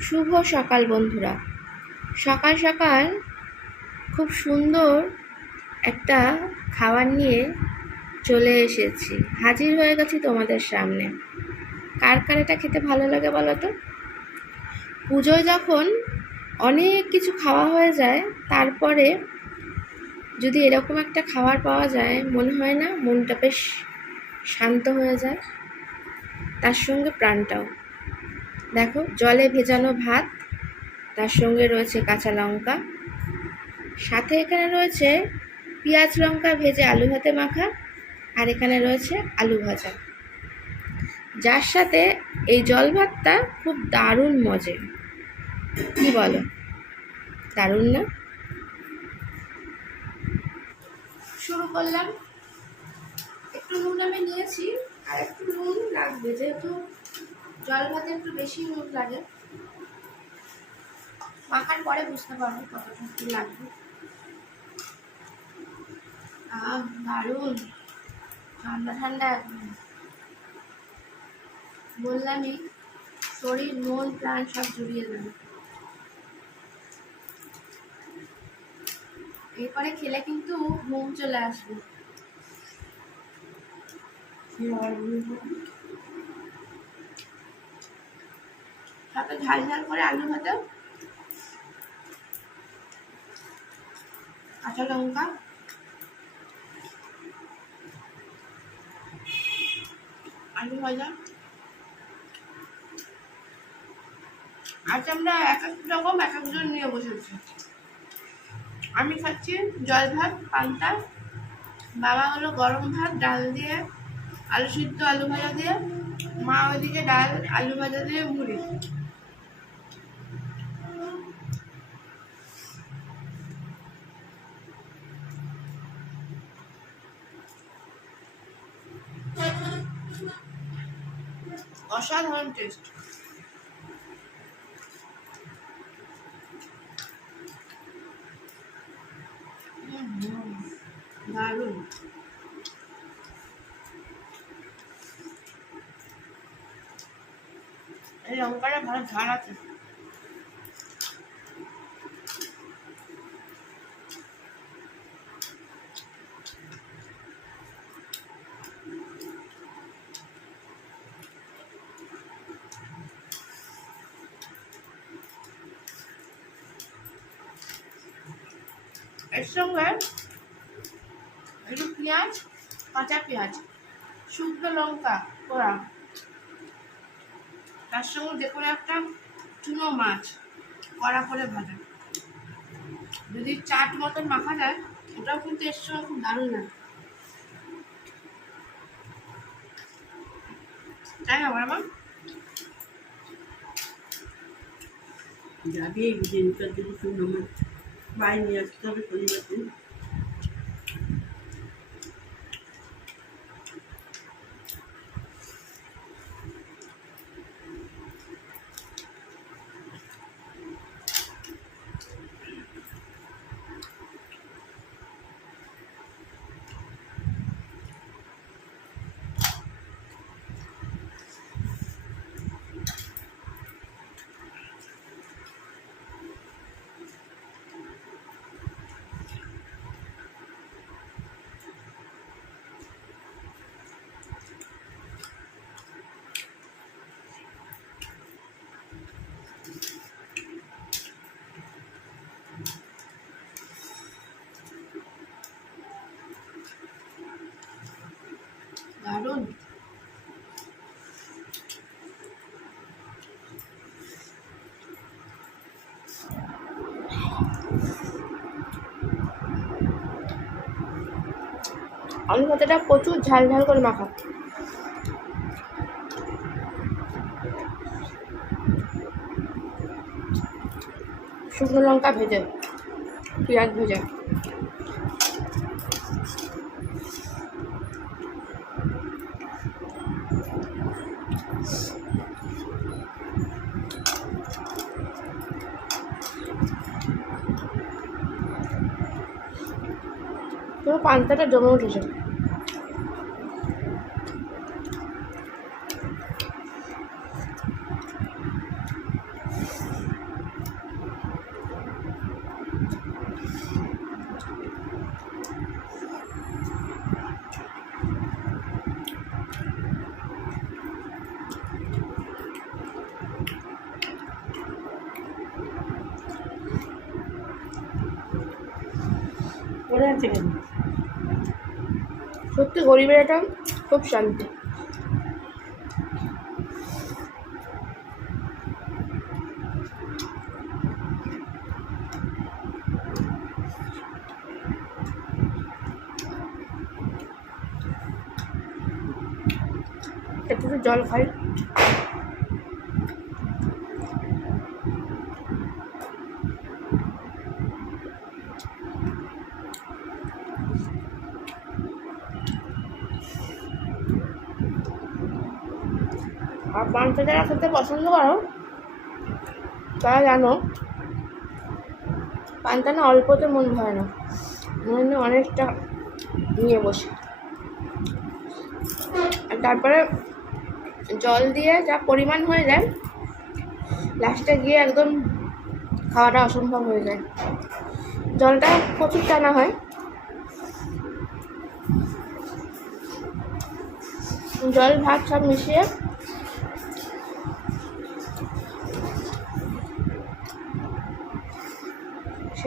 শুভ সকাল বন্ধুরা। সকাল সকাল খুব সুন্দর একটা খাবার নিয়ে চলে এসেছি। হাজির হয়ে গেছি তোমাদের সামনে। কার কার এটা খেতে ভালো লাগে বলো তো? পুজোয় যখন অনেক কিছু খাওয়া হয়ে যায়, তারপরে যদি এরকম একটা খাবার পাওয়া যায়, মনে হয় না মনটা বেশ শান্ত হয়ে যায়। তার সঙ্গে প্রাণটাও। দেখো, জলে ভেজানো ভাত, তার সঙ্গে রয়েছে কাঁচা লঙ্কা। সাথে এখানে রয়েছে পেঁয়াজ লঙ্কা ভেজে আলু ভাতে মাখা, আর এখানে রয়েছে আলু ভাজা। যার সাথে এই জল ভাতটা খুব দারুণ মজে। কি বলো? দারুণ না? শুরু করলাম। একটু নুন আমি নিয়েছি, আর একটু নুন লাগবে, যেহেতু জল ভাতে একটু বেশি নুন লাগে। মাখার পরে বুঝতে পারব কতটা কি লাগবে। দারুণ। ঠান্ডা ঠান্ডা একদম। বললামই, শরীর, মন, প্রাণ সব জুড়িয়ে যাবে এরপরে খেলে কিন্তু ঘুম চলে আসবে। সাথে ঝাল ঝাল করে আলু ভাজা। কাঁচা লঙ্কা। আলু ভাজা। আজ আমরা এক এক রকম, এক একজন নিয়ে বসেছি। আমি খাচ্ছি জল ভাত, পান্তা। বাবা হলো গরম ভাত, ডাল দিয়ে, আলু সিদ্ধ আলু ভাজা দিয়ে। মা ওইদিকে ডাল, আলু ভাজা দিয়ে মুড়ি। অসাধারণ টেস্ট। দারুণ। এই লঙ্কাটা ভালো ঝাল আছে। এর সঙ্গে একটু পেঁয়াজ, কাঁচা পেঁয়াজ, শুকনো লঙ্কা করা তার সঙ্গে যে একটা চুনো মাছ, কড়া করে ভাজা। যদি চাট মতন মাখা যায়, ওটাও কিন্তু এর সঙ্গে খুব দারুণ লাগে। তাই না বাবা যাবি, এই দিনটার দিকে শুনে আমার বাইরে নিয়ে আসতে হবে শনিবার দারুণ। আলু ভাজাটা প্রচুর ঝাল ঝাল করে মাখা। শুকনো লঙ্কা ভেজে পেঁয়াজ ভেজে। পান্তাটা জমে উঠেছে What do I have to do? সত্যি গরিবের এটা খুব শান্তি। একটু একটু জল খাই। পান্তা যারা খেতে পছন্দ করো। তারা জানো পান্তা না অল্পতে মন ভরে না। মনে হয় অনেকটা নিয়ে বসে। আর তারপরে জল দিয়ে যা পরিমাণ হয়ে যায় লাস্টে গিয়ে একদম খাওয়াটা অসম্ভব হয়ে যায়। জলটা প্রচুর টানা হয়। জল, ভাত সব মিশিয়ে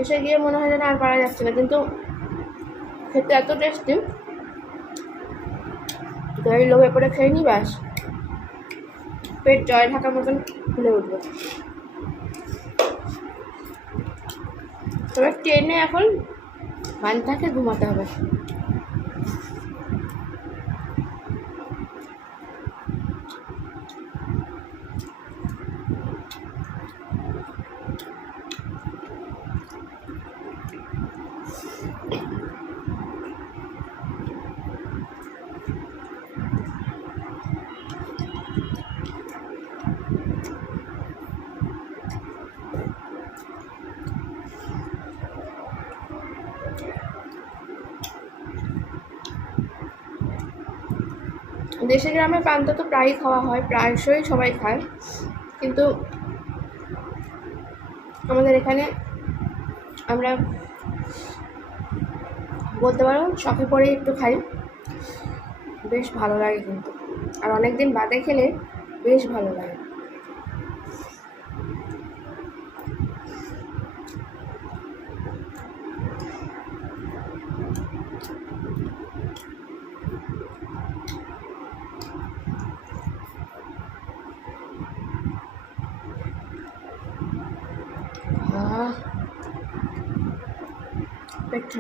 শেষে গিয়ে মনে হয় যেন আর পারা যাচ্ছে না, কিন্তু খেতে এত টেস্টি দই লোভে পরে খেয়ে নি ব্যাস। পেট জয় ঢাকার মতন খুলে উঠবে। তবে ট্রেনে এখন বান্ধাকে ঘুমাতে হবে। দেশে গ্রামে পান্তা তো প্রায়ই খাওয়া হয়, প্রায়শই সবাই খায়। কিন্তু আমাদের এখানে আমরা বলতে পারো শখে পরে একটু খাই। বেশ ভালো লাগে কিন্তু। আর অনেক দিন বাদে খেলে বেশ ভালো লাগে। আহ পেট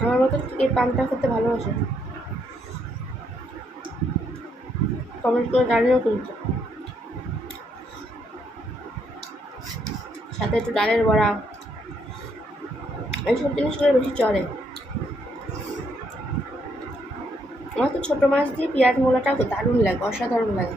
আমার মতো এই পানটা খেতে ভালোবাসে কমেন্ট করে জানিও কিন্তু সাথে একটু ডালের বড়া। এইসব জিনিসগুলো বেশি চলে। আমার তো ছোটো মাছ দিয়ে পেঁয়াজ মোলাটা দারুণ লাগে, অসাধারণ লাগে।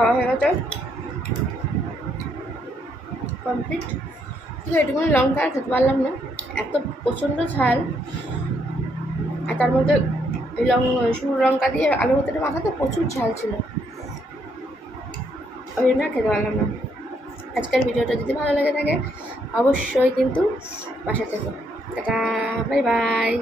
খাওয়া হয়ে গেছে। কমপ্লিট কিন্তু এটুকুনি লঙ্কা আর খেতে পারলাম না। এত প্রচণ্ড ঝাল। আর তার মধ্যে এই লং শুকনো লঙ্কা দিয়ে আলু ভর্তাটা মাখাতে প্রচুর ঝাল ছিল। ওই জন্য খেতে পারলাম না। আজকের ভিডিওটা যদি ভালো লেগে থাকে, অবশ্যই কিন্তু বাসা থেকে। Tata, bye bye.